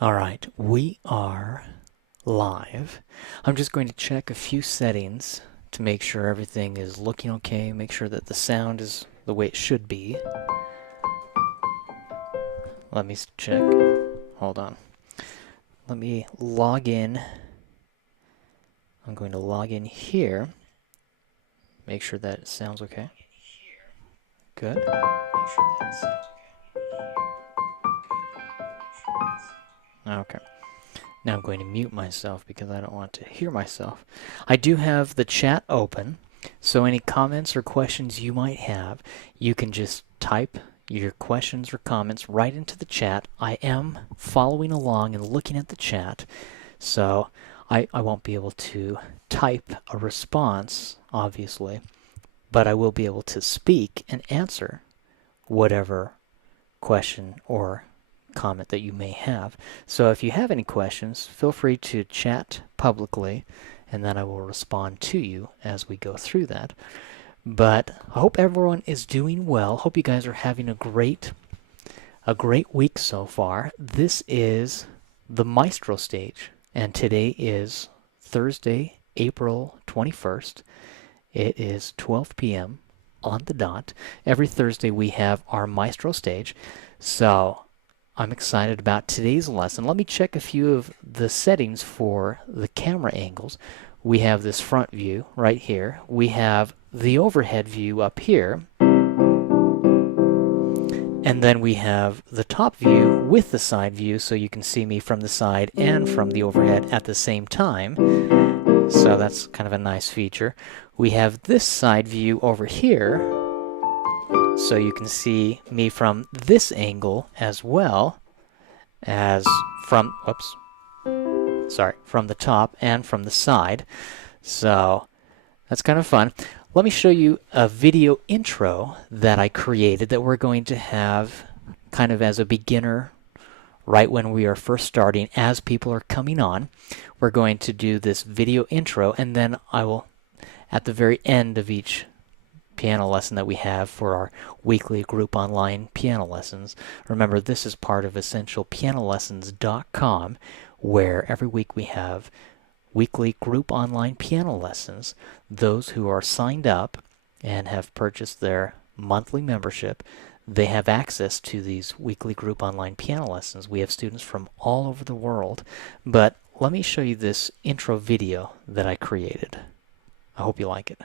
All right, we are live. I'm just going to check a few settings to make sure everything is looking okay, make sure that the sound is the way it should be. Let me check. Hold on. Let me log in. I'm going to log in here. Make sure that it sounds okay. Good. Okay. Now I'm going to mute myself because I don't want to hear myself. I do have the chat open, so any comments or questions you might have, you can just type your questions or comments right into the chat. I am following along and looking at the chat, so I won't be able to type a response, obviously, but I will be able to speak and answer whatever question or comment that you may have. So if you have any questions, feel free to chat publicly, and then I will respond to you as we go through that. But I hope everyone is doing well. Hope you guys are having a great week so far. This is the Maestro stage, and today is Thursday, April 21st. It is 12 p.m. on the dot. Every Thursday we have our Maestro stage. So I'm excited about today's lesson. Let me check a few of the settings for the camera angles. We have this front view right here. We have the overhead view up here. And then we have the top view with the side view, so you can see me from the side and from the overhead at the same time. So that's kind of a nice feature. We have this side view over here, so you can see me from this angle as well as from, from the top and from the side. So that's kind of fun. Let me show you a video intro that I created that we're going to have kind of as a beginner right when we are first starting. As people are coming on, we're going to do this video intro, and then I will, at the very end of each piano lesson that we have for our weekly group online piano lessons. Remember, this is part of EssentialPianoLessons.com, where every week we have weekly group online piano lessons. Those who are signed up and have purchased their monthly membership, they have access to these weekly group online piano lessons. We have students from all over the world, but let me show you this intro video that I created. I hope you like it.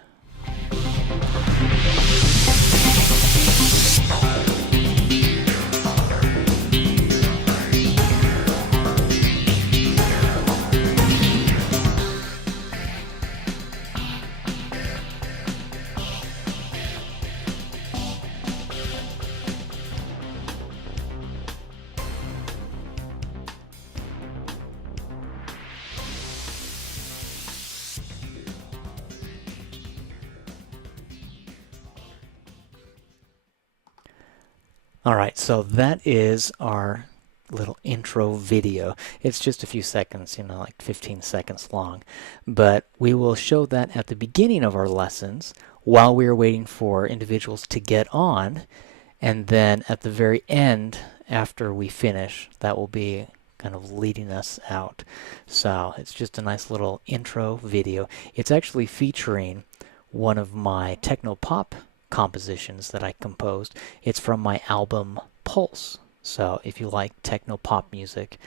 Alright, so that is our little intro video. It's just a few seconds, like 15 seconds long. But we will show that at the beginning of our lessons while we are waiting for individuals to get on. And then at the very end, after we finish, that will be kind of leading us out. So it's just a nice little intro video. It's actually featuring one of my techno pop compositions that I composed. It's from my album Pulse. So if you like techno pop music,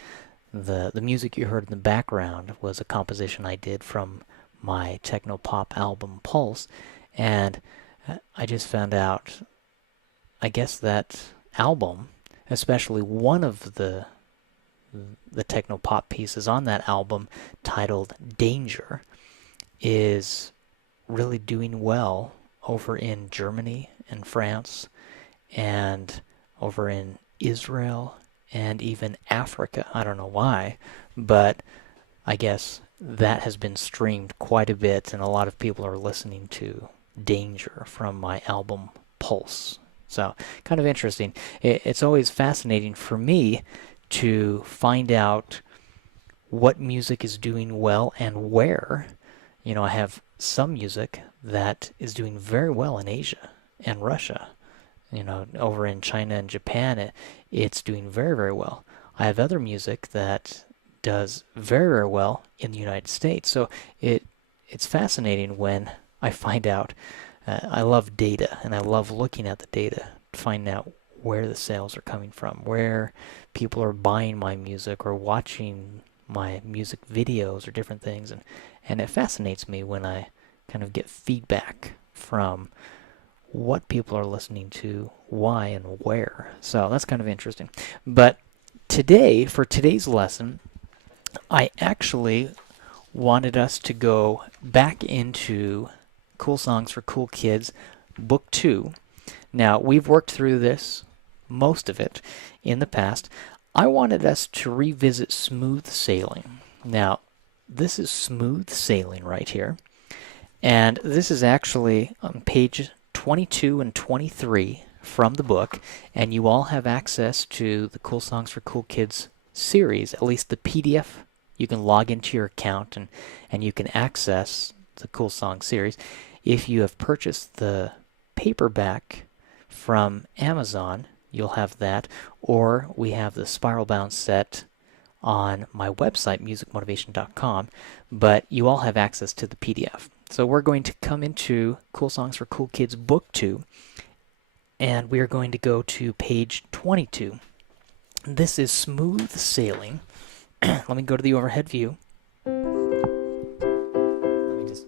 the music you heard in the background was a composition I did from my techno pop album Pulse. And I just found out, I guess that album, especially one of the techno pop pieces on that album titled Danger, is really doing well over in Germany and France and over in Israel and even Africa. I don't know why, but I guess that has been streamed quite a bit, and a lot of people are listening to Danger from my album Pulse. So kind of interesting. It's always fascinating for me to find out what music is doing well and where. I have some music that is doing very well in Asia and Russia. Over in China and Japan, it's doing very, very well. I have other music that does very, very well in the United States. So it's fascinating when I find out. I love data, and I love looking at the data to find out where the sales are coming from, where people are buying my music or watching my music videos or different things, and it fascinates me when I kind of get feedback from what people are listening to, why, and where. So that's kind of interesting. But today, for today's lesson, I actually wanted us to go back into Cool Songs for Cool Kids, Book 2. Now, we've worked through this, most of it, in the past. I wanted us to revisit Smooth Sailing. Now, this is Smooth Sailing right here. And this is actually on page 22 and 23 from the book. And you all have access to the Cool Songs for Cool Kids series, at least the PDF. You can log into your account and you can access the Cool Song series. If you have purchased the paperback from Amazon, you'll have that. Or we have the Spiral Bound set on my website, musicmotivation.com. But you all have access to the PDF. So we're going to come into Cool Songs for Cool Kids Book 2. And we are going to go to page 22. This is Smooth Sailing. Let me go to the overhead view. Let me just...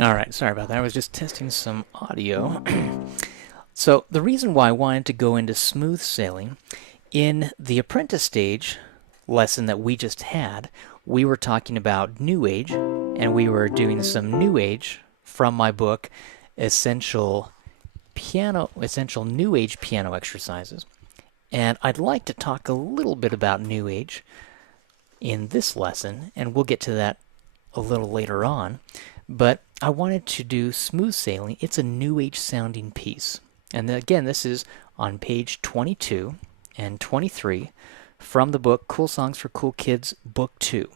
All right, sorry about that. I was just testing some audio. So the reason why I wanted to go into Smooth Sailing, in the apprentice stage lesson that we just had, we were talking about New Age, and we were doing some New Age from my book, Essential New Age Piano Exercises. And I'd like to talk a little bit about New Age in this lesson, and we'll get to that a little later on. But I wanted to do Smooth Sailing. It's a New Age sounding piece. And again, this is on page 22 and 23 from the book Cool Songs for Cool Kids, Book 2.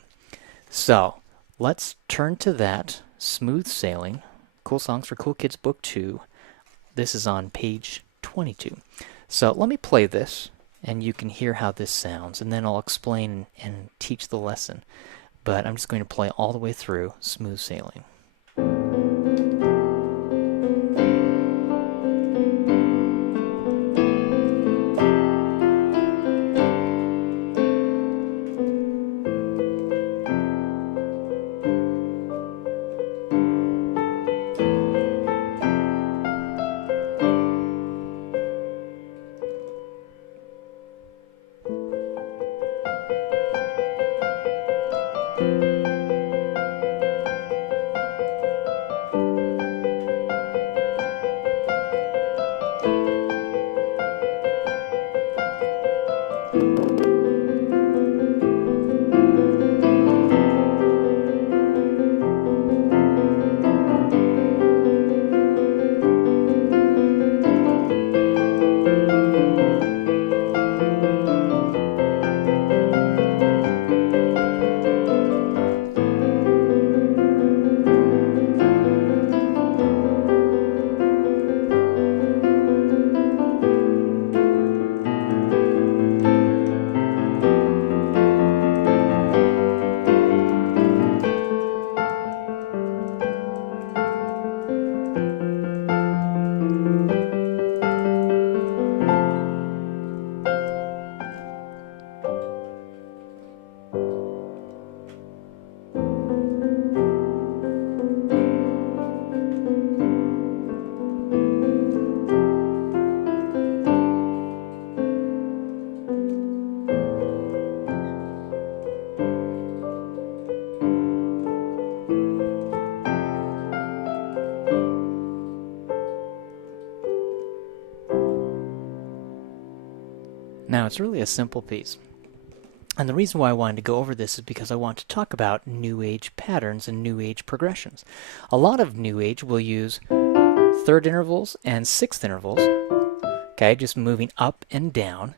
So let's turn to that, Smooth Sailing, Cool Songs for Cool Kids, Book 2. This is on page 22. So let me play this, and you can hear how this sounds, and then I'll explain and teach the lesson. But I'm just going to play all the way through Smooth Sailing. Now, it's really a simple piece. And the reason why I wanted to go over this is because I want to talk about New Age patterns and New Age progressions. A lot of New Age will use third intervals and sixth intervals, okay, just moving up and down,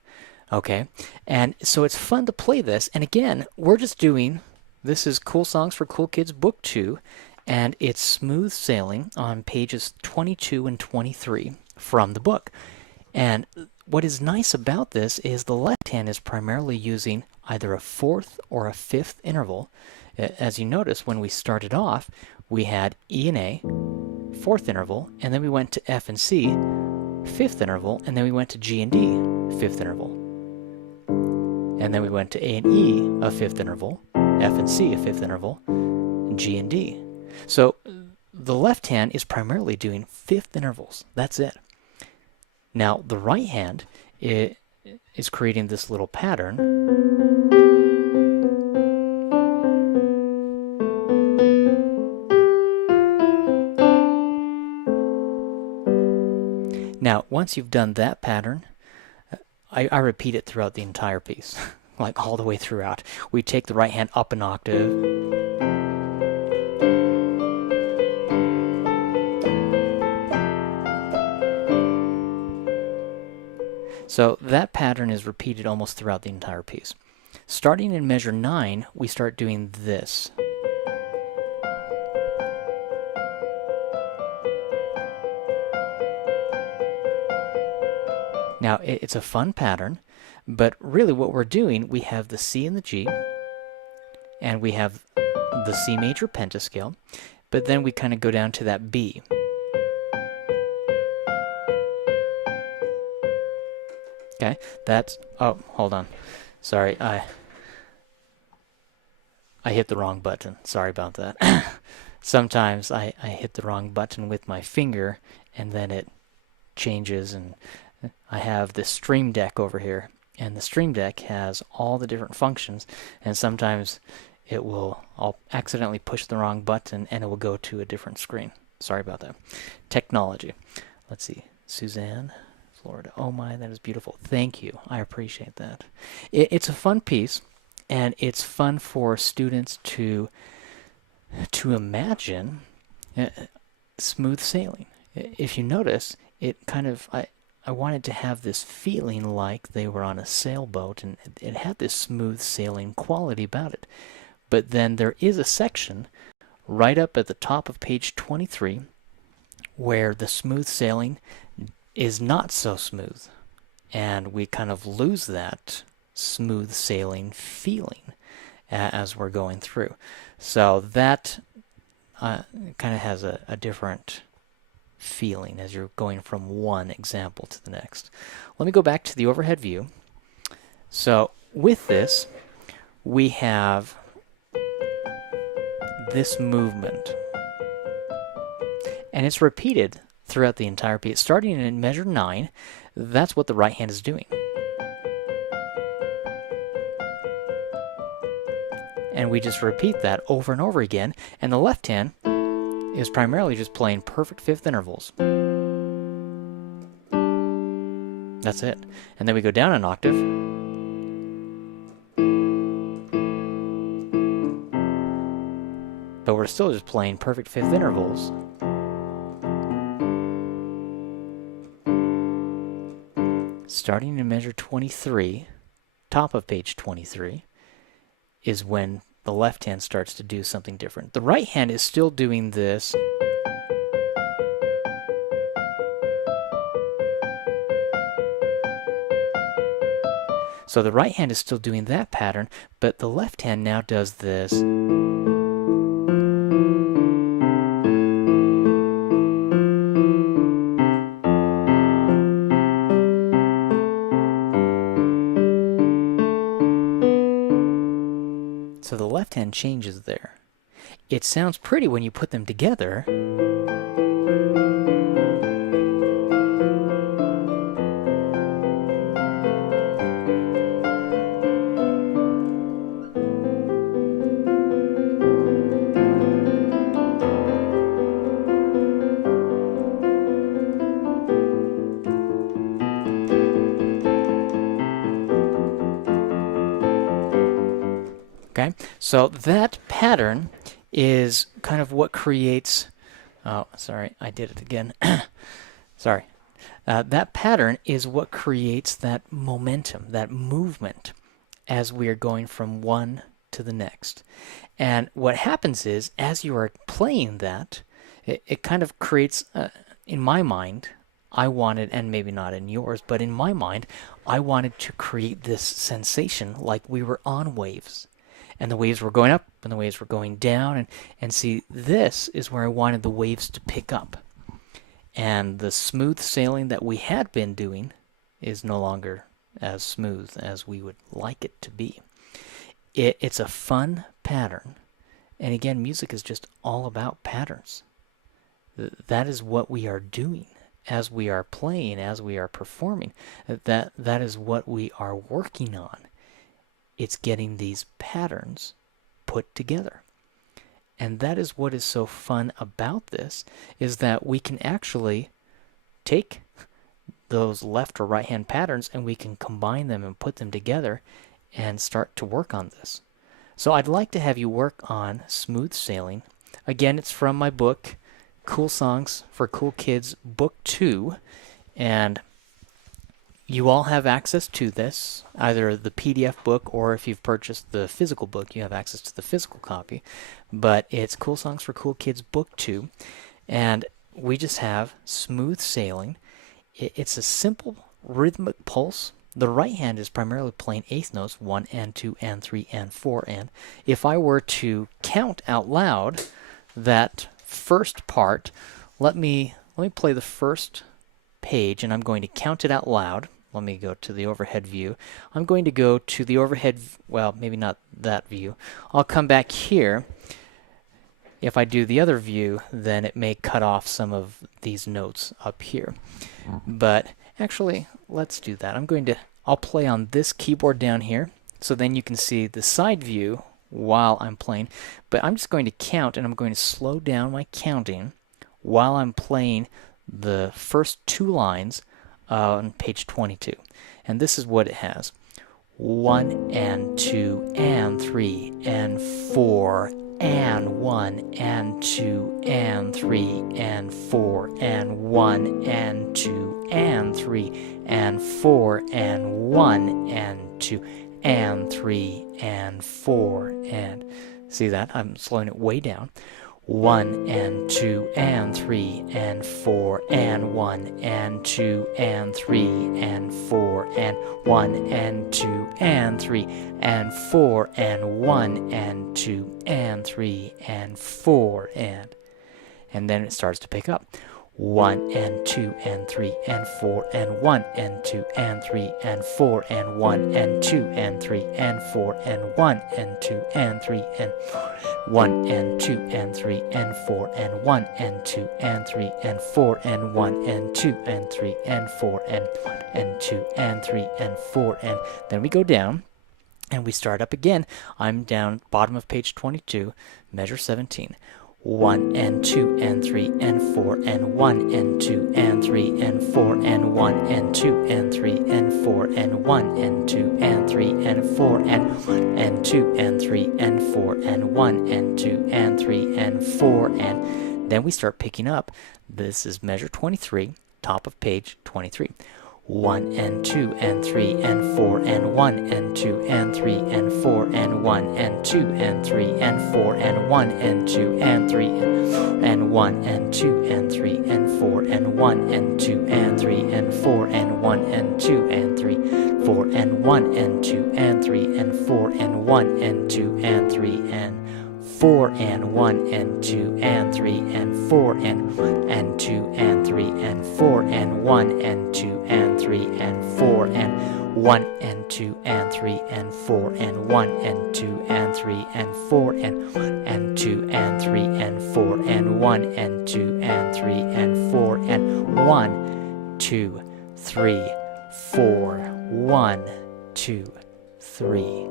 okay? And so it's fun to play this. And again, we're just doing, this is Cool Songs for Cool Kids Book 2, and it's smooth sailing on pages 22 and 23 from the book. And what is nice about this is the left hand is primarily using either a fourth or a fifth interval. As you notice, when we started off, we had E and A, fourth interval, and then we went to F and C, fifth interval, and then we went to G and D, fifth interval. And then we went to A and E, a fifth interval, F and C, a fifth interval, G and D. So the left hand is primarily doing fifth intervals. That's it. Now the right hand is creating this little pattern. Now once you've done that pattern, I repeat it throughout the entire piece, like all the way throughout. We take the right hand up an octave. So that pattern is repeated almost throughout the entire piece. Starting in measure 9, we start doing this. Now, it's a fun pattern, but really what we're doing, we have the C and the G, and we have the C major pentascale, but then we kind of go down to that B. Okay, that's, oh, hold on. Sorry, I hit the wrong button. Sorry about that. Sometimes I hit the wrong button with my finger, and then it changes, and I have this Stream Deck over here, and the Stream Deck has all the different functions, and sometimes I'll accidentally push the wrong button, and it will go to a different screen. Sorry about that. Technology. Let's see. Suzanne, Florida. Oh my, that is beautiful. Thank you. I appreciate that. It's a fun piece, and it's fun for students to imagine smooth sailing. If you notice, it kind of, I wanted to have this feeling like they were on a sailboat, and it had this smooth sailing quality about it. But then there is a section right up at the top of page 23 where the smooth sailing is not so smooth, and we kind of lose that smooth sailing feeling as we're going through. So that kind of has a different feeling as you're going from one example to the next. Let me go back to the overhead view. So with this, we have this movement, and it's repeated throughout the entire piece. Starting in measure 9, that's what the right hand is doing. And we just repeat that over and over again, and the left hand is primarily just playing perfect fifth intervals. That's it. And then we go down an octave. But we're still just playing perfect fifth intervals. Starting in measure 23, top of page 23, is when the left hand starts to do something different. The right hand is still doing this. So the right hand is still doing that pattern, but the left hand now does this. So the left hand changes there. It sounds pretty when you put them together. Okay, so that pattern is kind of what creates, oh, sorry, I did it again. Sorry. That pattern is what creates that momentum, that movement, as we are going from one to the next. And what happens is, as you are playing that, it kind of creates, in my mind, I wanted, and maybe not in yours, but in my mind, I wanted to create this sensation like we were on waves. And the waves were going up and the waves were going down. And see, this is where I wanted the waves to pick up. And the smooth sailing that we had been doing is no longer as smooth as we would like it to be. It's a fun pattern. And again, music is just all about patterns. That is what we are doing as we are playing, as we are performing. That is what we are working on. It's getting these patterns put together. And that is what is so fun about this, is that we can actually take those left or right hand patterns and we can combine them and put them together and start to work on this. So I'd like to have you work on Smooth Sailing. Again, it's from my book, Cool Songs for Cool Kids, Book 2. And you all have access to this, either the PDF book or if you've purchased the physical book, you have access to the physical copy. But it's Cool Songs for Cool Kids, Book 2. And we just have Smooth Sailing. It's a simple rhythmic pulse. The right hand is primarily playing eighth notes, 1 and 2 and 3 and 4 and. If I were to count out loud that first part, let me play the first page and I'm going to count it out loud. Let me go to the overhead view. I'm going to go to the overhead, well, maybe not that view. I'll come back here. If I do the other view, then it may cut off some of these notes up here. But actually, let's do that. I'll play on this keyboard down here, so then you can see the side view while I'm playing. But I'm just going to count, and I'm going to slow down my counting while I'm playing the first two lines on page 22. And this is what it has. 1 and 2 and 3 and 4 and 1 and 2 and 3 and 4 and 1 and 2 and 3 and 4 and 1 and 2 and 3 and 4 and... See that? I'm slowing it way down. 1 and 2 and 3 and 4 and 1 and 2 and 3 and 4 and 1 and 2 and 3 and 4 and 1 and 2 and 3 and 4 and then it starts to pick up. 1 and 2 and 3 and 4 and 1 and 2 and 3 and 4 and 1 and 2 and 3 and 4 and 1 and 2 and 3 and 1 and 2 and 3 and 4 and 1 and 2 and 3 and 4 and 1 and 2 and 3 and 4 and 1 and 2 and 3 and 4 and then we go down and we start up again. I'm down bottom of page 22, measure 17. 1 and 2 and 3 and 4 and 1 and 2 and 3 and 4 and 1 and 2 and 3 and 4 and 1 and 2 and 3 and 4 and 1 and 2 and 3 and 4 and 1 and 2 and 3 and 4 and then we start picking up. This is measure 23, top of page 23. 1 and 2 and 3 and 4 and 1 and 2 and 3 and 4 and 1 and 2 and 3 and 4 and 1 and 2 and 3 and 1 and 2 and 3 and 4 and 1 and 2 and 3 and 4 and 1 and 2 and 3 4 and 1 and 2 and 3 and 4 and 1 and 2 and 3 and 4 and 1 and 2 and 3 and 4 and 1 and 2 and 3 and 4 and 1 and 2 and 3 and 4 and 1 and 2 and 3 and 4 and 1 and 2 and 3 and 4 and 1 and 2 and 3 and 4 and 1 and 2 and 3 and 4 and 1 2 3 4 1 2 3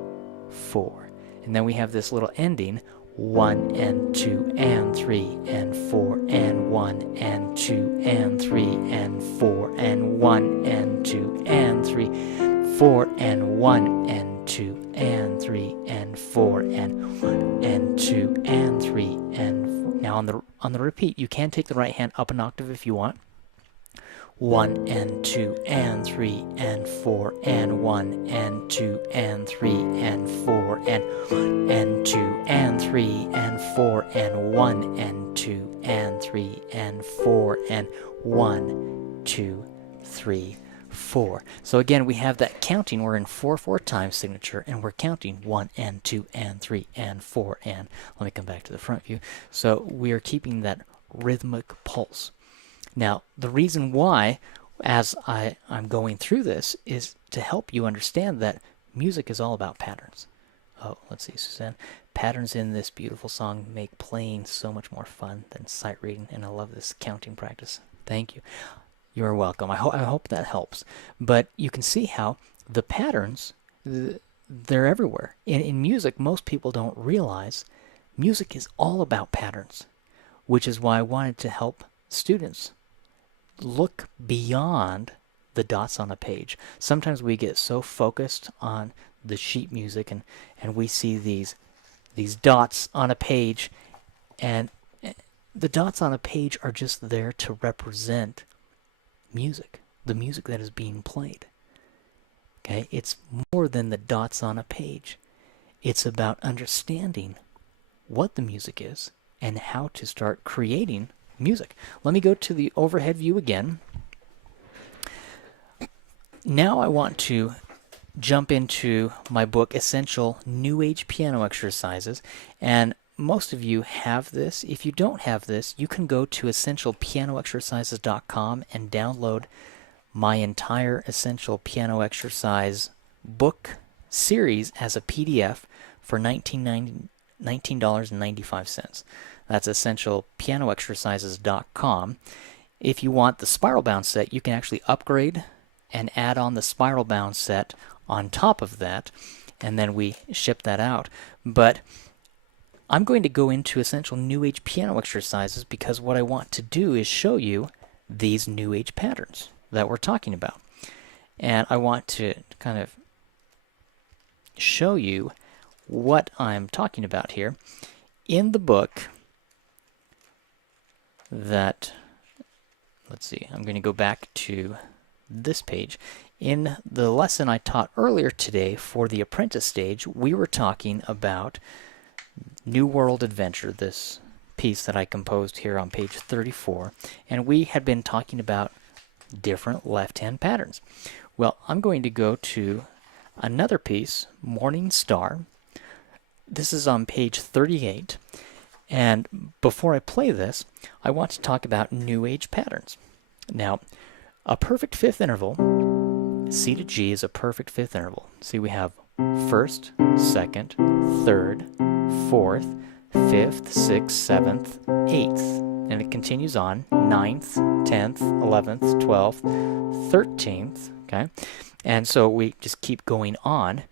4 and then we have this little ending. 1 and 2 and 3 and 4 and 1 and 2 and 3 and 4 and 1 and 2 and 3 4 and 1 and 2 and 3 and 4 and 1 and 2 and 3 and now on the repeat you can take the right hand up an octave if you want. 1 and 2 and 3 and 4 and 1 and 2 and 3 and 4 and 1 and 2 and 3 and 4 and 1 and 2 and 3 and 4 and 1, 2, 3, 4. So again, we have that counting. We're in 4/4 time signature, and we're counting 1 and 2 and 3 and 4 and, let me come back to the front view. So we are keeping that rhythmic pulse. Now, the reason why, as I'm going through this, is to help you understand that music is all about patterns. Oh, let's see, Suzanne. Patterns in this beautiful song make playing so much more fun than sight reading, and I love this counting practice. Thank you. You're welcome. I hope that helps. But you can see how the patterns, they're everywhere. In music, most people don't realize music is all about patterns, which is why I wanted to help students look beyond the dots on a page. Sometimes we get so focused on the sheet music and we see these dots on a page, and the dots on a page are just there to represent music, the music that is being played. Okay, it's more than the dots on a page. It's about understanding what the music is and how to start creating music. Let me go to the overhead view again. Now I want to jump into my book, Essential New Age Piano Exercises, and most of you have this. If you don't have this, you can go to essentialpianoexercises.com and download my entire Essential Piano Exercise book series as a PDF for $19.95. That's essentialpianoexercises.com. If you want the spiral bound set, you can actually upgrade and add on the spiral bound set on top of that, and then we ship that out. But I'm going to go into Essential New Age Piano Exercises because what I want to do is show you these New Age patterns that we're talking about. And I want to kind of show you what I'm talking about here. In the book that, let's see, I'm going to go back to this page. In the lesson I taught earlier today for the apprentice stage, we were talking about New World Adventure, this piece that I composed here on page 34, and we had been talking about different left-hand patterns. Well, I'm going to go to another piece, Morning Star. This is on page 38, and before I play this, I want to talk about New Age patterns. Now, a perfect fifth interval, C to G, is a perfect fifth interval. See, we have first, second, third, fourth, fifth, sixth, seventh, eighth, and it continues on, 9th, 10th, 11th, 12th, 13th, okay? And so we just keep going on,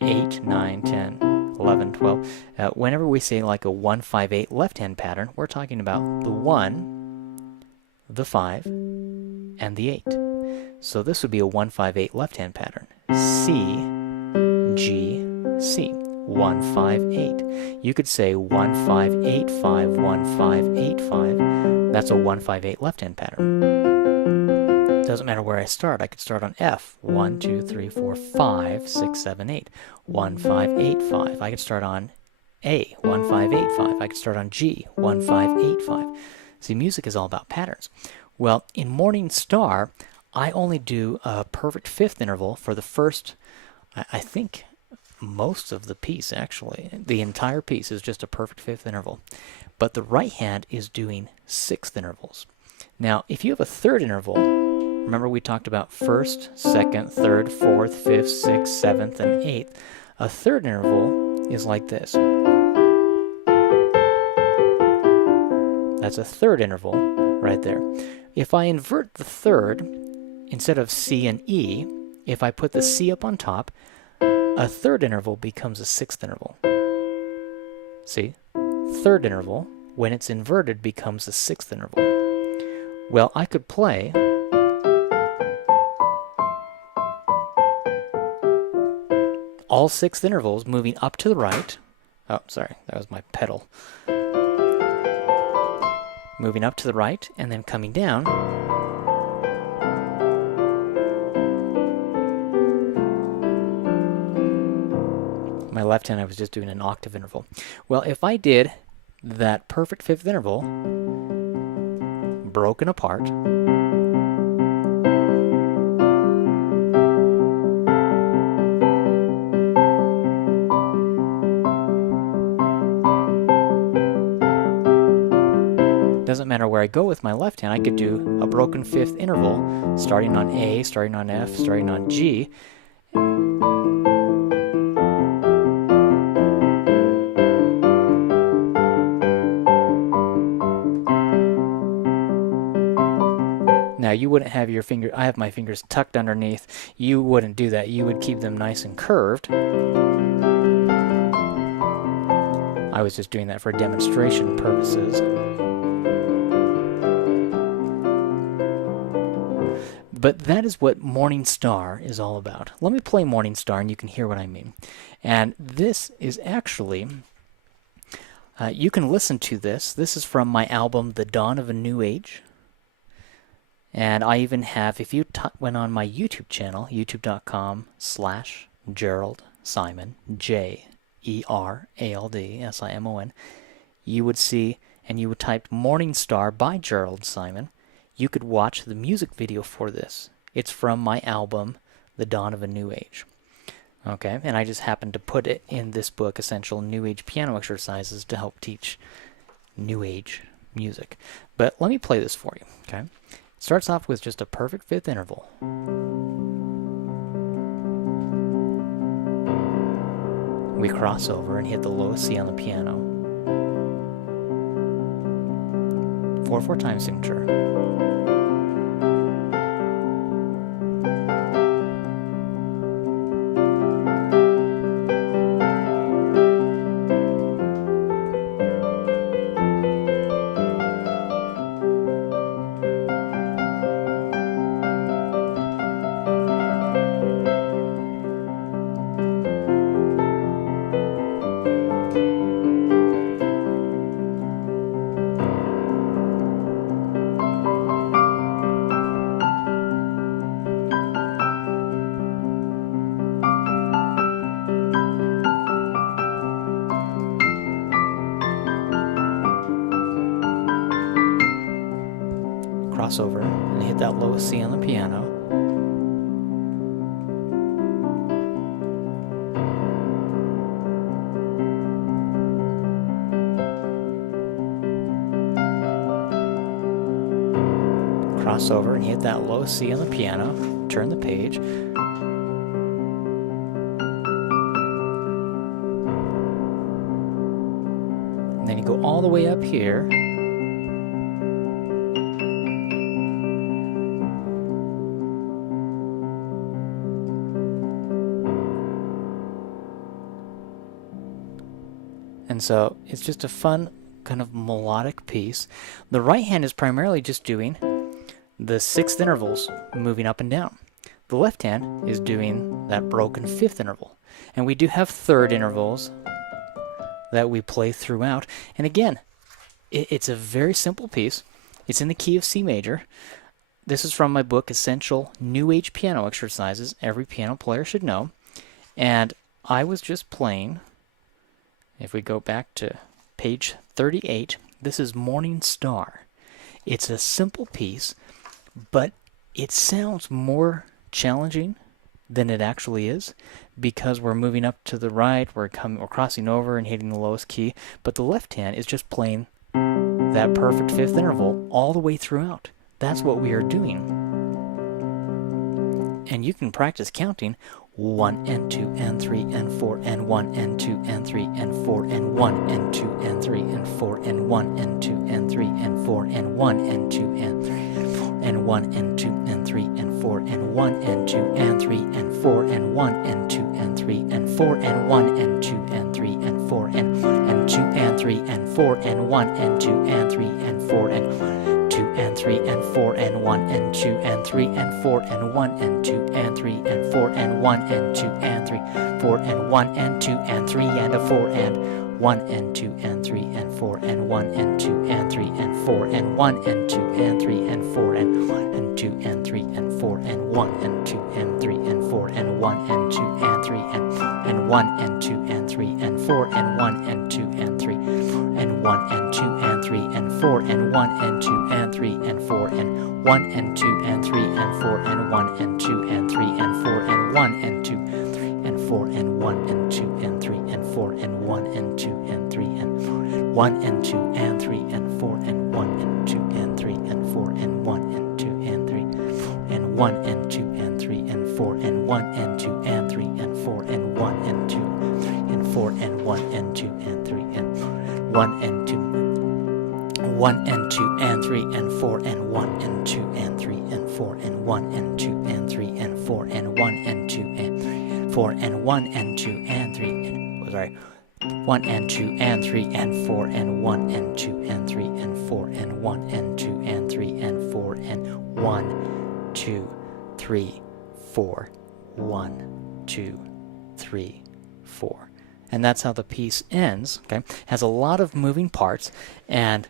8, 9, 10, 11, 12. Whenever we say like a 1-5-8 left-hand pattern, we're talking about the 1, the 5, and the 8. So this would be a 1-5-8 left-hand pattern. C, G, C. 1-5-8. You could say 1-5-8-5, 1-5-8-5. That's a 1-5-8 left-hand pattern. Doesn't matter where I start. I could start on F. 1, 2, 3, 4, 5, 6, 7, 8. 1-5-8-5. I could start on A. 1-5-8-5. I could start on G. 1-5-8-5. See, music is all about patterns. Well, in Morning Star, I only do a perfect fifth interval for the first, I think, most of the piece, actually. The entire piece is just a perfect fifth interval. But the right hand is doing sixth intervals. Now, if you have a third interval, remember we talked about first, second, third, fourth, fifth, sixth, seventh, and eighth. A third interval is like this. That's a third interval right there. If I invert the third, instead of C and E, if I put the C up on top, a third interval becomes a sixth interval. See? Third interval, when it's inverted, becomes a sixth interval. Well, I could play all sixth intervals moving up to the right. Oh, sorry, that was my pedal. Moving up to the right and then coming down left hand I was just doing an octave interval. Well, if I did that perfect fifth interval broken apart, doesn't matter where I go with my left hand, I could do a broken fifth interval starting on A, starting on F, starting on G. Now you wouldn't have your finger, I have my fingers tucked underneath. You wouldn't do that. You would keep them nice and curved. I was just doing that for demonstration purposes. But that is what Morning Star is all about. Let me play Morning Star and you can hear what I mean. And this is actually, you can listen to this. This is from my album, The Dawn of a New Age. And I even have, if you went on my YouTube channel, youtube.com/Jerald Simon, JERALD SIMON, you would see, and you would type Morning Star by Jerald Simon. You could watch the music video for this. It's from my album, The Dawn of a New Age. Okay, and I just happened to put it in this book, Essential New Age Piano Exercises, to help teach New Age music. But let me play this for you, okay? It starts off with just a perfect fifth interval. We cross over and hit the lowest C on the piano. 4/4 time signature. Cross over and hit that lowest C on the piano. Cross over and hit that lowest C on the piano. Turn the page. And then you go all the way up here. And so it's just a fun kind of melodic piece. The right hand is primarily just doing the sixth intervals, moving up and down. The left hand is doing that broken fifth interval. And we do have third intervals that we play throughout. And again, it's a very simple piece. It's in the key of C major. This is from my book, Essential New Age Piano Exercises Every Piano Player Should Know. And I was just playing. If we go back to page 38, this is Morning Star. It's a simple piece, but it sounds more challenging than it actually is because we're moving up to the right, we're crossing over and hitting the lowest key, but the left hand is just playing that perfect fifth interval all the way throughout. That's what we are doing. And you can practice counting 1 and 2 and 3 and 4 and 1 and 2 and 3 and 4 and 1 and 2 and 3 and 4 and 1 and 2 and 3 and 4 and 1 and 2 and 3 and 1 and 2 and 3 and 4 and 1 and 2 and 3 and 4 and 1 and 2 and 3 and 4 and 1 and 2 and 3 and 4 and 2 and 3 and 4 and 1 and 2 and 3 and 4 and 2 and 3 and 4 and 1 and 2 and 3 and 4 and 1 and 2 and 3 and 4 and 1 and 2 and 3 4 and 1 and 2 and 3 and a 4 and 1 and 2 and 3 and 4 and 1 and 2 and 3 and 4 and 1 and 2 and 3 and 4 and 1 and 2 and 3 and 4 and 1 and 2 and 3 and 4 and 1 and 2 and 3 and 1 and 2 and 3 and 4 and 1 and 2 and 3 and 1 and 2 and 3 and 4 and 1 and 2 and 3 and 4 and 1 and 2 and 3 and 4 and 1 and 2 and 3 and 4 and 1 and 2 and 4 and 1 and 2 and 3 and 4 and 1 and 2 and 3 and 1 and 2 and 3 and 4 and 1 and 2 and 3 and 4 and 1 and 2 and 3 and 1 and 2 and 3 and 4 and 1 and 2 and 3 and 4 and 1 and 2 and 4 and 1 and 2 and 3 and 1 and 2 1 and 2 and 3 and 4 and 1 and 2 and 3 and 4 and 1 and 2 and 3 and 4 and 1 and 2 and 3 and 4 and 1 and 2 and 3 and sorry 1 and 2 and 3 and 4 and 1 and 2 and 3 and 4 and 1 and 2 and 3 and 4 and 1 2 3 4 1 2 3 4 and that's how the piece ends. Okay, has a lot of moving parts, and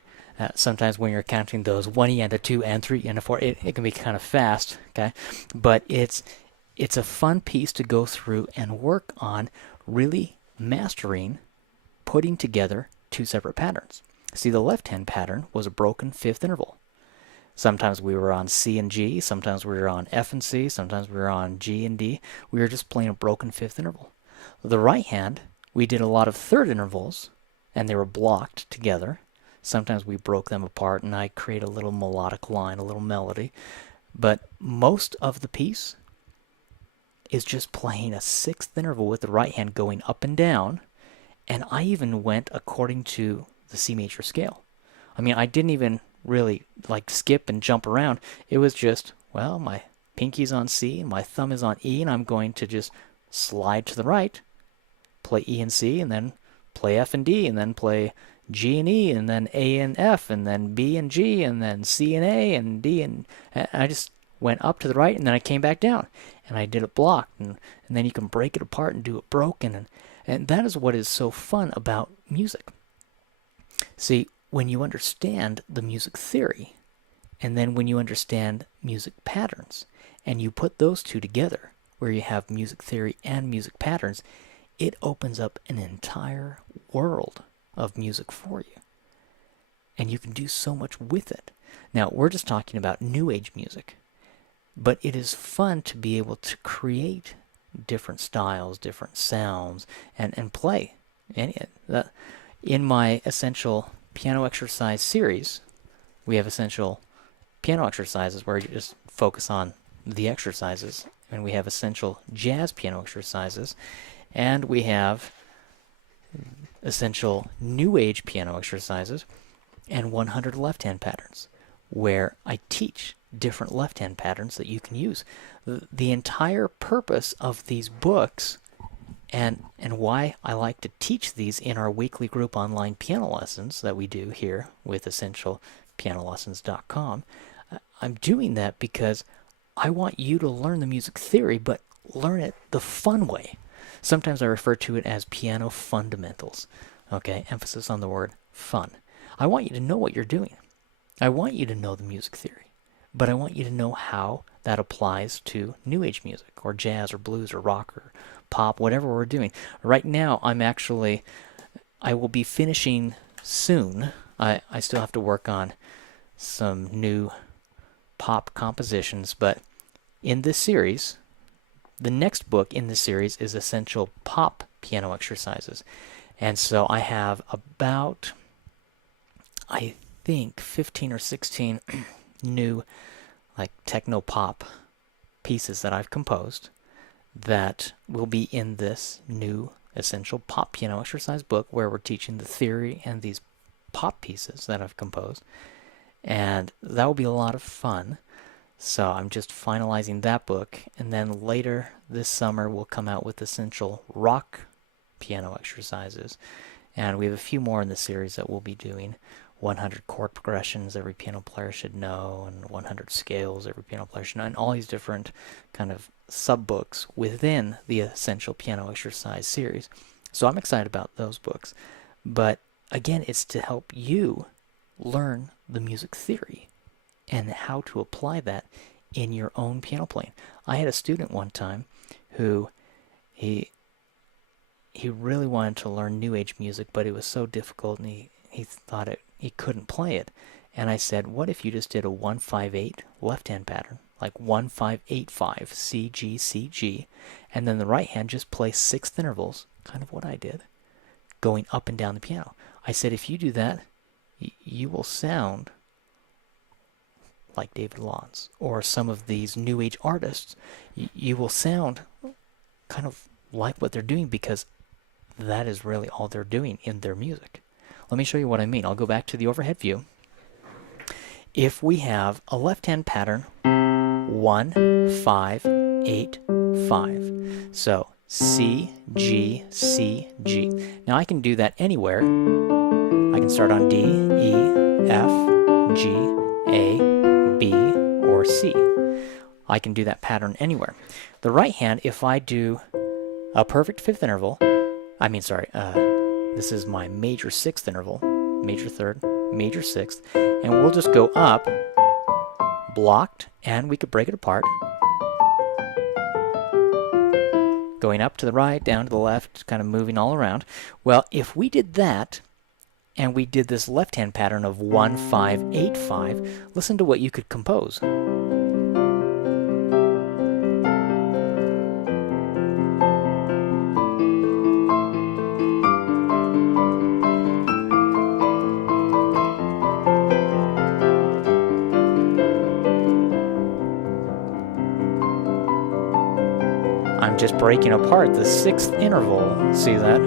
sometimes when you're counting those 1 and a 2 and 3 and a 4, it can be kind of fast. Okay, but it's a fun piece to go through and work on really mastering putting together two separate patterns. See, the left-hand pattern was a broken fifth interval. Sometimes we were on C and G, sometimes we were on F and C, sometimes we were on G and D. We were just playing a broken fifth interval. The right hand, we did a lot of third intervals, and they were blocked together. Sometimes we broke them apart, and I create a little melodic line, a little melody. But most of the piece is just playing a sixth interval with the right hand going up and down, and I even went according to the C major scale. I mean, I didn't even really like skip and jump around. It was just, well, my pinky's on C and my thumb is on E, and I'm going to just slide to the right, play E and C, and then play F and D, and then play G and E, and then A and F, and then B and G, and then C and A, and D, and I just went up to the right, and then I came back down, and I did it blocked, and then you can break it apart and do it broken, and that is what is so fun about music. See, when you understand the music theory, and then when you understand music patterns, and you put those two together, where you have music theory and music patterns, it opens up an entire world of music for you. And you can do so much with it. Now, we're just talking about New Age music, but it is fun to be able to create different styles, different sounds, and play. In my Essential Piano Exercise series, we have Essential Piano Exercises where you just focus on the exercises, and we have Essential Jazz Piano Exercises, and we have Essential New Age Piano Exercises, and 100 left-hand patterns, where I teach different left-hand patterns that you can use. The entire purpose of these books and why I like to teach these in our weekly group online piano lessons that we do here with EssentialPianoLessons.com, I'm doing that because I want you to learn the music theory, but learn it the fun way. Sometimes I refer to it as piano fundamentals. Okay, emphasis on the word fun. I want you to know what you're doing. I want you to know the music theory, but I want you to know how that applies to New Age music, or jazz, or blues, or rock, or pop, whatever we're doing. Right now, I will be finishing soon. I still have to work on some new pop compositions, but in this series, the next book in this series is Essential Pop Piano Exercises. And so I have about, I think, 15 or 16 new like techno pop pieces that I've composed that will be in this new Essential Pop Piano Exercise book, where we're teaching the theory and these pop pieces that I've composed. And that will be a lot of fun. So I'm just finalizing that book, and then later this summer we'll come out with Essential Rock Piano Exercises. And we have a few more in the series that we'll be doing. 100 chord progressions every piano player should know, and 100 scales every piano player should know, and all these different kind of sub-books within the Essential Piano Exercise series. So I'm excited about those books. But again, it's to help you learn the music theory and how to apply that in your own piano playing. I had a student one time who he he really wanted to learn New Age music, but it was so difficult, and he thought he couldn't play it. And I said, what if you just did a 1-5-8 left-hand pattern, like 1-5-8-5, C, G, C, G, and then the right hand just plays sixth intervals, kind of what I did, going up and down the piano. I said, if you do that, you will sound like David Lawns or some of these New Age artists. You will sound kind of like what they're doing, because that is really all they're doing in their music. Let me show you what I mean. I'll go back to the overhead view. If we have a left-hand pattern, 1-5-8-5. So C, G, C, G. Now I can do that anywhere. I can start on D, E, F, G, A, B, or C. I can do that pattern anywhere. The right hand, if I do a perfect fifth interval, this is my major sixth interval, major third, major sixth, and we'll just go up, blocked, and we could break it apart. Going up to the right, down to the left, kind of moving all around. Well, if we did that, and we did this left-hand pattern of 1-5-8-5, listen to what you could compose. I'm just breaking apart the sixth interval. See that?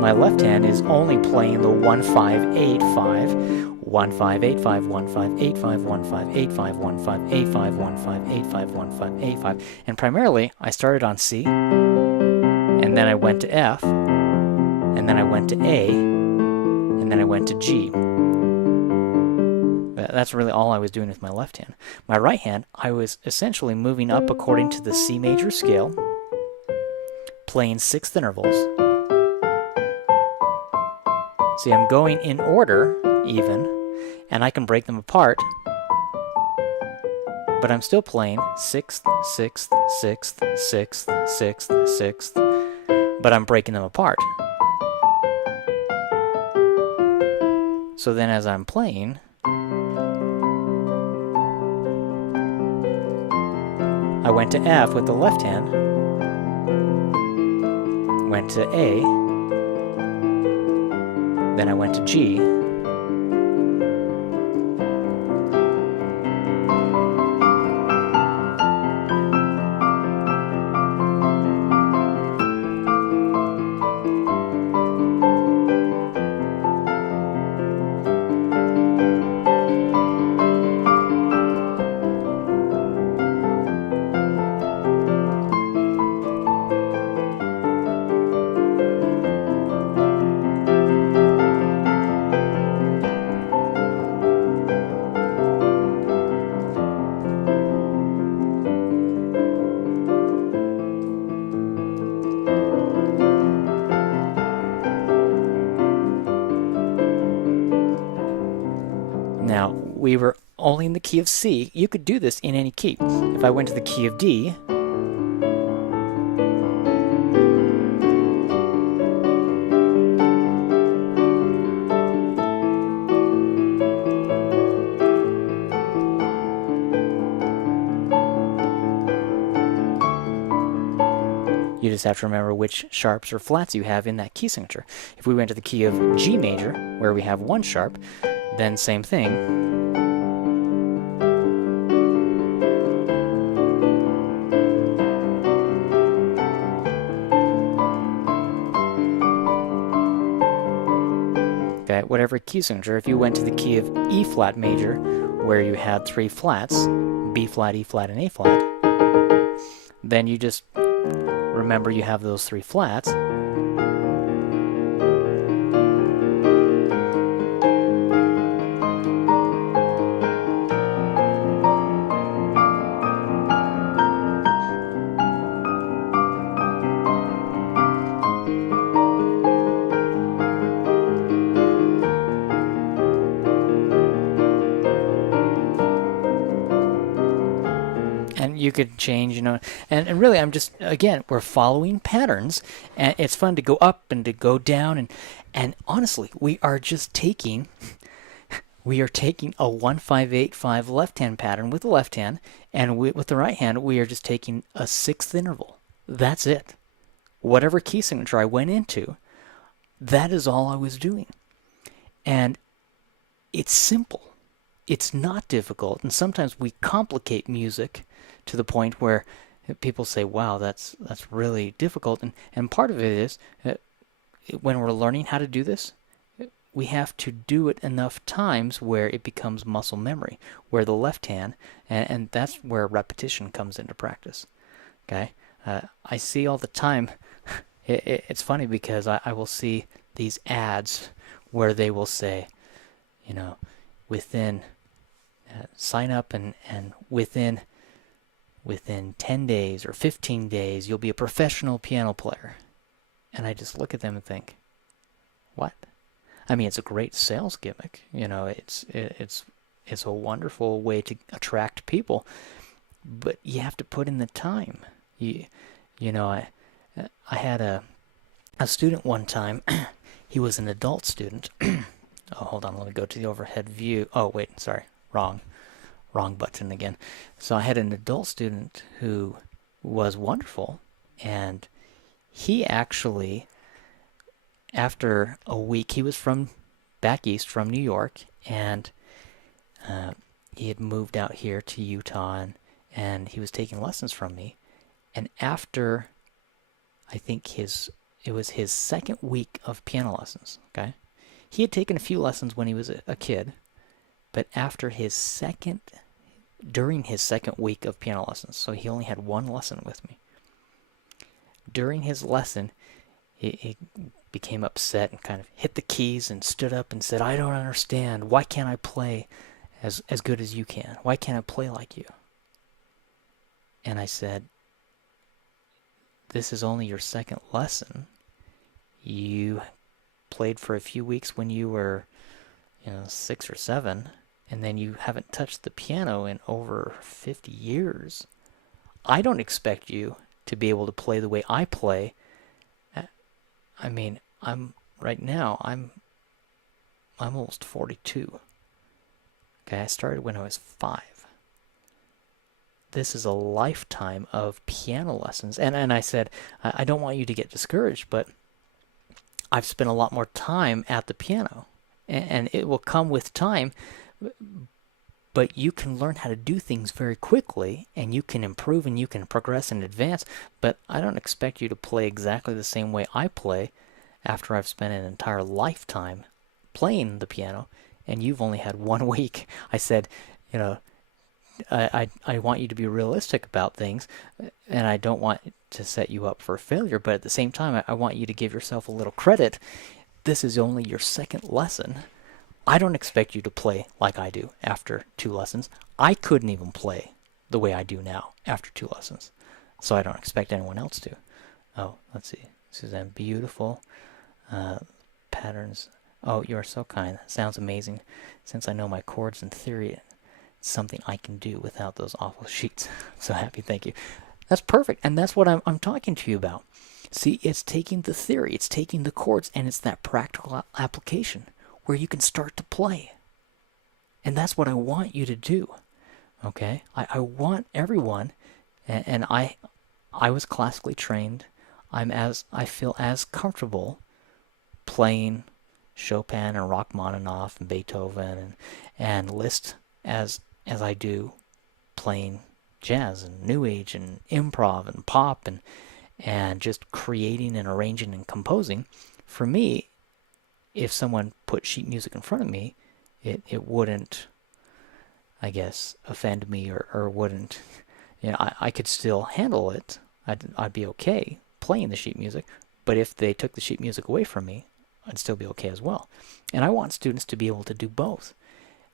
My left hand is only playing the 1-5-8-5, 1-5-8-5, 1-5-8-5, 1-5-8-5, 1-5-8-5, 1-5-8-5, 1-5-8-5. And primarily, I started on C, and then I went to F, and then I went to A, and then I went to G. That's really all I was doing with my left hand. My right hand, I was essentially moving up according to the C major scale, playing sixth intervals. See, I'm going in order, even, and I can break them apart, but I'm still playing sixth, sixth, sixth, sixth, sixth, sixth, but I'm breaking them apart. So then as I'm playing, I went to F with the left hand, went to A, then I went to G, Now, we were only in the key of C. You could do this in any key. If I went to the key of D, you just have to remember which sharps or flats you have in that key signature. If we went to the key of G major, where we have one sharp, then same thing. Okay, whatever key signature. If you went to the key of E flat major, where you had three flats, B flat, E flat, and A flat, then you just remember you have those three flats. You could change, and really I'm just, again, we're following patterns, and it's fun to go up and to go down, and honestly, we are taking a 1-5-8-5 left hand pattern with the left hand, and with the right hand we are just taking a sixth interval. That's it. Whatever key signature I went into, that is all I was doing. And it's simple. It's not difficult, and sometimes we complicate music to the point where people say, wow, that's really difficult. And part of it is, when we're learning how to do this, we have to do it enough times where it becomes muscle memory, where the left hand, and that's where repetition comes into practice. Okay? I see all the time, it's funny because I will see these ads where they will say, within sign up and within 10 days or 15 days you'll be a professional piano player. And I just look at them and think, what? I mean, it's a great sales gimmick. It's a wonderful way to attract people, but you have to put in the time. I had a student one time. He was an adult student. Oh, hold on, let me go to the overhead view. Oh, wait, sorry, wrong button again. So I had an adult student who was wonderful, and he actually, after a week, he was from back east, from New York, and he had moved out here to Utah, and he was taking lessons from me. And after, I think it was his second week of piano lessons, okay? He had taken a few lessons when he was a kid, but during his second week of piano lessons, so he only had one lesson with me. During his lesson, he became upset and kind of hit the keys and stood up and said, I don't understand. Why can't I play as good as you can? Why can't I play like you? And I said, this is only your second lesson. You played for a few weeks when you were 6 or 7, and then you haven't touched the piano in over 50 years. I don't expect you to be able to play the way I play. I mean, I'm almost 42. Okay, I started when I was 5. This is a lifetime of piano lessons. And I said, I don't want you to get discouraged, but I've spent a lot more time at the piano, and it will come with time, but you can learn how to do things very quickly, and you can improve and you can progress and advance, but I don't expect you to play exactly the same way I play after I've spent an entire lifetime playing the piano, and you've only had 1 week. I said, I want you to be realistic about things, and I don't want to set you up for failure, but at the same time, I want you to give yourself a little credit. This is only your second lesson. I don't expect you to play like I do after 2 lessons. I couldn't even play the way I do now after 2 lessons, so I don't expect anyone else to. Oh, let's see. Suzanne, beautiful patterns. Oh, you are so kind. Sounds amazing. Since I know my chords and theory, it's something I can do without those awful sheets. So happy, thank you. That's perfect, and that's what I'm talking to you about. See, it's taking the theory, it's taking the chords, and it's that practical application where you can start to play. And that's what I want you to do, okay? I want everyone, and I was classically trained. I feel as comfortable playing Chopin and Rachmaninoff and Beethoven and Liszt as I do playing jazz and new age and improv and pop and just creating and arranging and composing. For me, if someone put sheet music in front of me, it wouldn't, I guess, offend me or wouldn't, I could still handle it. I'd be okay playing the sheet music, but if they took the sheet music away from me, I'd still be okay as well. And I want students to be able to do both.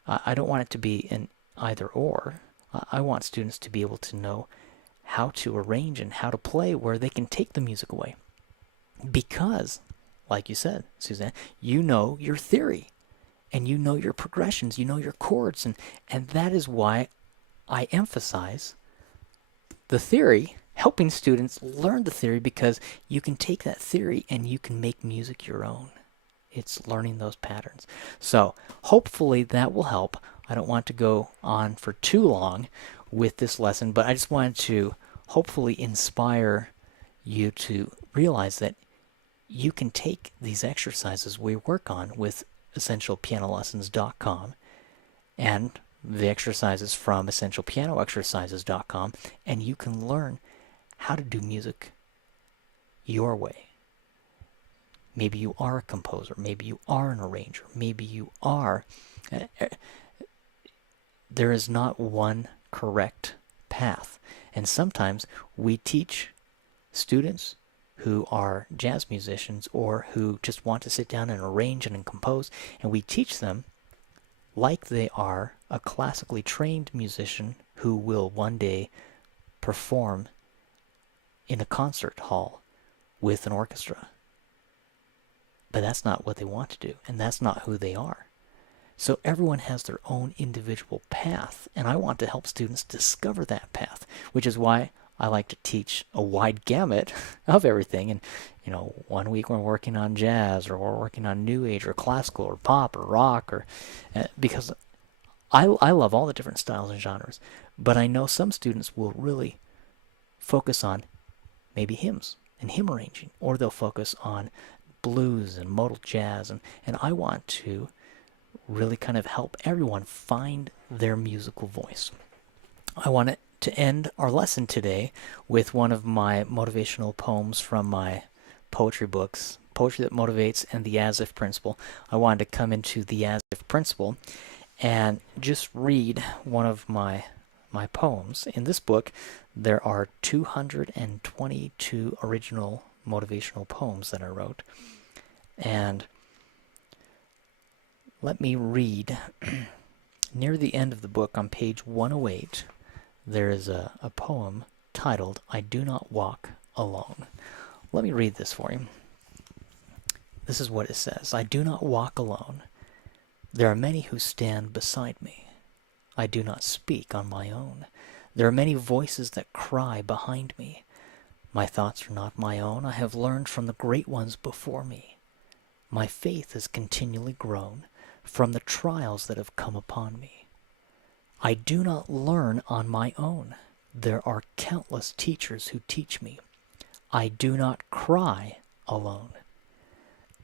I don't want it to be an either or. I want students to be able to know how to arrange and how to play where they can take the music away. Because, like you said, Suzanne, you know your theory, and you know your progressions, you know your chords, and that is why I emphasize the theory, helping students learn the theory, because you can take that theory and you can make music your own. It's learning those patterns. So hopefully that will help. I don't want to go on for too long with this lesson, but I just wanted to hopefully inspire you to realize that you can take these exercises we work on with essentialpianolessons.com and the exercises from essentialpianoexercises.com, and you can learn how to do music your way. Maybe you are a composer, maybe you are an arranger, maybe you are... There is not one correct path. And sometimes we teach students who are jazz musicians or who just want to sit down and arrange and compose, and we teach them like they are a classically trained musician who will one day perform in a concert hall with an orchestra. But that's not what they want to do, and that's not who they are. So everyone has their own individual path, and I want to help students discover that path, which is why I like to teach a wide gamut of everything. And, you know, one week we're working on jazz, or we're working on new age, or classical, or pop, or rock, or because I love all the different styles and genres. But I know some students will really focus on maybe hymns and hymn arranging, or they'll focus on blues and modal jazz, and I want to really kind of help everyone find their musical voice. I want to end our lesson today with one of my motivational poems from my poetry books, Poetry That Motivates and the As If Principle. I wanted to come into the As If Principle and just read one of my poems. In this book, there are 222 original motivational poems that I wrote. And let me read. Near the end of the book, on page 108, there is a poem titled, I Do Not Walk Alone. Let me read this for you. This is what it says. I do not walk alone. There are many who stand beside me. I do not speak on my own. There are many voices that cry behind me. My thoughts are not my own. I have learned from the great ones before me. My faith has continually grown from the trials that have come upon me. I do not learn on my own. There are countless teachers who teach me. I do not cry alone.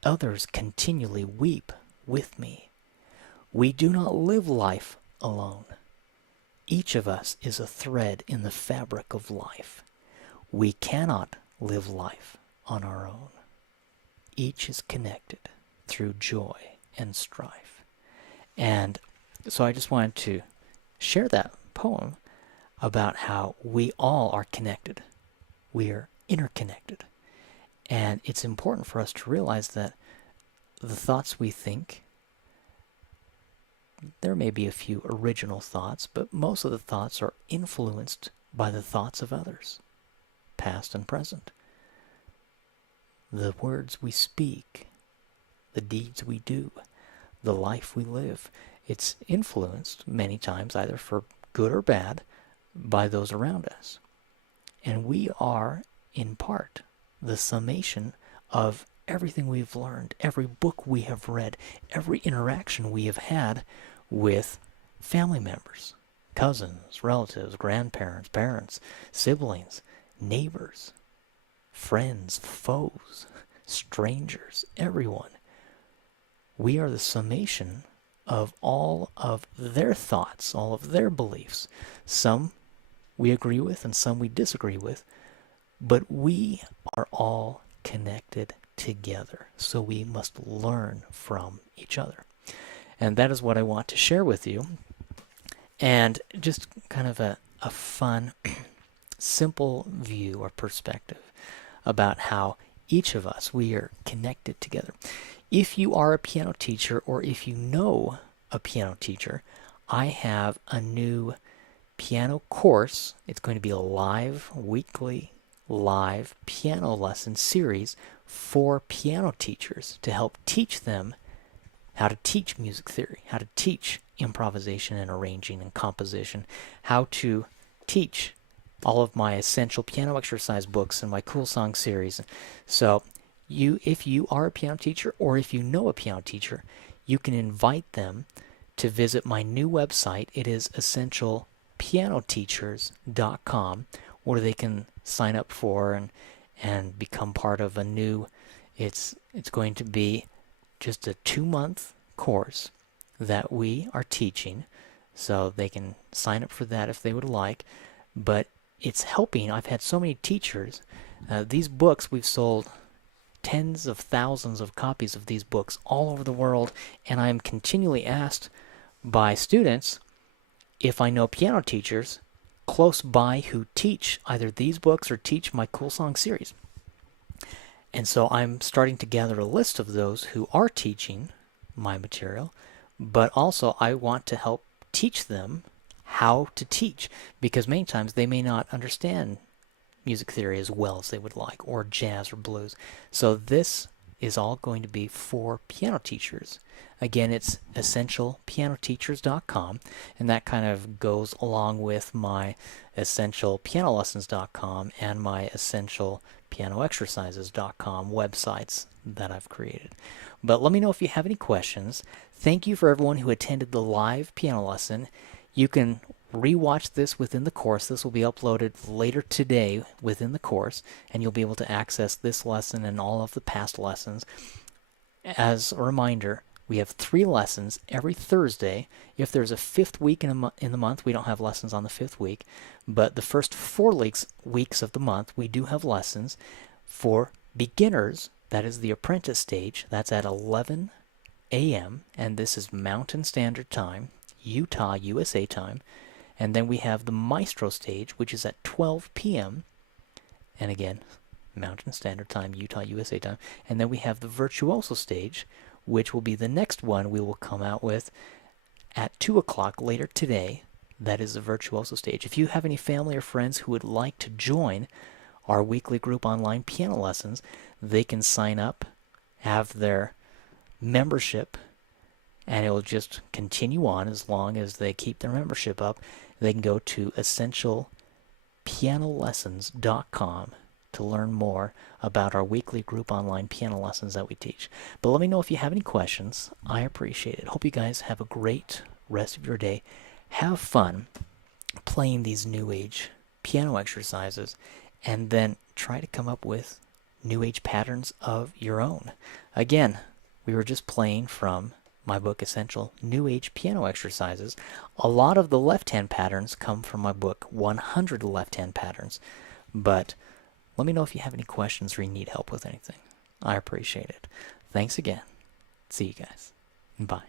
Others continually weep with me. We do not live life alone. Each of us is a thread in the fabric of life. We cannot live life on our own. Each is connected through joy and strife. And so I just wanted to share that poem about how we all are connected. We are interconnected. And it's important for us to realize that the thoughts we think, there may be a few original thoughts, but most of the thoughts are influenced by the thoughts of others, past and present. The words we speak, the deeds we do, the life we live, it's influenced many times, either for good or bad, by those around us. And we are, in part, the summation of everything we've learned, every book we have read, every interaction we have had with family members, cousins, relatives, grandparents, parents, siblings, neighbors, friends, foes, strangers, everyone. We are the summation of all of their thoughts, all of their beliefs. Some we agree with and some we disagree with, but we are all connected together. So we must learn from each other. And that is what I want to share with you. And just kind of a fun, simple view or perspective about how each of us, we are connected together. If you are a piano teacher, or if you know a piano teacher, I have a new piano course. It's going to be a live, weekly, live piano lesson series for piano teachers to help teach them how to teach music theory, how to teach improvisation and arranging and composition, how to teach all of my essential piano exercise books and my cool song series. So if you are a piano teacher or if you know a piano teacher, you can invite them to visit my new website. It is essentialpianoteachers.com, where they can sign up for and become part of a new, it's going to be just a 2-month course that we are teaching, so they can sign up for that if they would like. But it's helping. I've had so many teachers. These books, we've sold tens of thousands of copies of these books all over the world, and I am continually asked by students if I know piano teachers close by who teach either these books or teach my Cool Song series. And so I'm starting to gather a list of those who are teaching my material, but also I want to help teach them how to teach, because many times they may not understand music theory as well as they would like, or jazz or blues. So this is all going to be for piano teachers. Again, it's essentialpianoteachers.com, and that kind of goes along with my essentialpianolessons.com and my essentialpianoexercises.com websites that I've created. But let me know if you have any questions. Thank you for everyone who attended the live piano lesson. You can rewatch this within the course. This will be uploaded later today within the course, and you'll be able to access this lesson and all of the past lessons. As a reminder, we have 3 lessons every Thursday. If there's a 5th week in the month, we don't have lessons on the 5th week, but the first 4 weeks of the month, we do have lessons. For beginners, that is the apprentice stage, that's at 11 a.m., and this is Mountain Standard Time, Utah, USA time. And then we have the Maestro stage, which is at 12 p.m. And again, Mountain Standard Time, Utah, USA time. And then we have the Virtuoso stage, which will be the next one we will come out with at 2 o'clock later today. That is the Virtuoso stage. If you have any family or friends who would like to join our weekly group online piano lessons, they can sign up, have their membership, and it will just continue on as long as they keep their membership up. They can go to essentialpianolessons.com to learn more about our weekly group online piano lessons that we teach. But let me know if you have any questions. I appreciate it. Hope you guys have a great rest of your day. Have fun playing these New Age piano exercises, and then try to come up with New Age patterns of your own. Again, we were just playing from my book, Essential New Age Piano Exercises. A lot of the left-hand patterns come from my book, 100 Left-Hand Patterns. But let me know if you have any questions or you need help with anything. I appreciate it. Thanks again. See you guys. Bye.